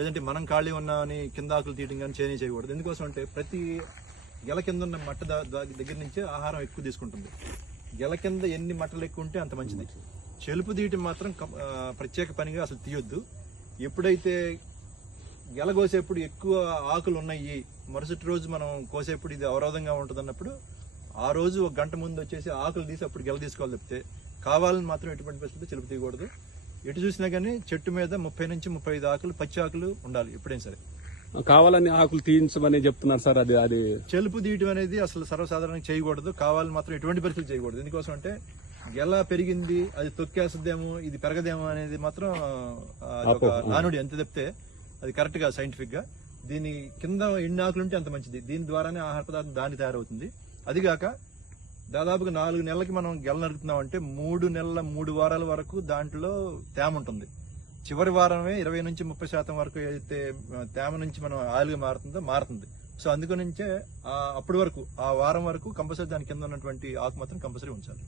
లేదంటే మనం ఖాళీ ఉన్నామని కింద ఆకులు తీయడం కానీ చేయకూడదు. ఎందుకోసం అంటే ప్రతి గెల కింద ఉన్న మట్ట దగ్గర నుంచే ఆహారం ఎక్కువ తీసుకుంటుంది. గెల కింద ఎన్ని మట్టలు ఎక్కువ ఉంటే అంత మంచిది. చెలుపు తీయటం మాత్రం ప్రత్యేక పనిగా అసలు తీయొద్దు. ఎప్పుడైతే గెల కోసేప్పుడు ఎక్కువ ఆకులు ఉన్నాయి, మరుసటి రోజు మనం కోసేప్పుడు ఇది అవరోధంగా ఉంటుంది అన్నప్పుడు ఆ రోజు 1 గంట ముందు వచ్చేసి ఆకులు తీసి అప్పుడు గెల తీసుకోవాలి తప్పితే కావాలని మాత్రం ఎటువంటి పరిస్థితుల్లో చెలుపు తీయకూడదు. ఎటు చూసినా కానీ చెట్టు మీద 30 నుంచి 35 ఆకులు పచ్చి ఆకులు ఉండాలి ఎప్పుడైనా సరే. కావాలని ఆకులు తీయించమని చెప్తున్నారు సార్. అది చెలుపు తీయటం అనేది అసలు సర్వసాధారణంగా చేయకూడదు. కావాలని మాత్రం ఎటువంటి పరిస్థితులు చేయకూడదు. ఎందుకోసం అంటే గెల పెరిగింది అది తొక్కేస్తుందేమో ఇది పెరగదేమో అనేది మాత్రం ఒక నానుడి, అంతే తప్పితే అది కరెక్ట్ గా సైంటిఫిక్ గా. దీని కింద ఎన్ని ఆకులు ఉంటే అంత మంచిది. దీని ద్వారానే ఆహార పదార్థం దాన్ని తయారవుతుంది. అదిగాక దాదాపుగా 4 నెలలకి మనం గెల నరుకుతున్నాం అంటే 3 నెలల 3 వారాల వరకు దాంట్లో తేమ ఉంటుంది. చివరి వారమే 20 నుంచి 30% వరకు అయితే తేమ నుంచి మనం ఆయిల్ గా మారుతుంది. సో అందుకనుంచే అప్పటి వరకు ఆ వారం వరకు కంపల్సరీ దాని కింద ఉన్నటువంటి ఆకు మాత్రం కంపల్సరీ ఉంచాలి.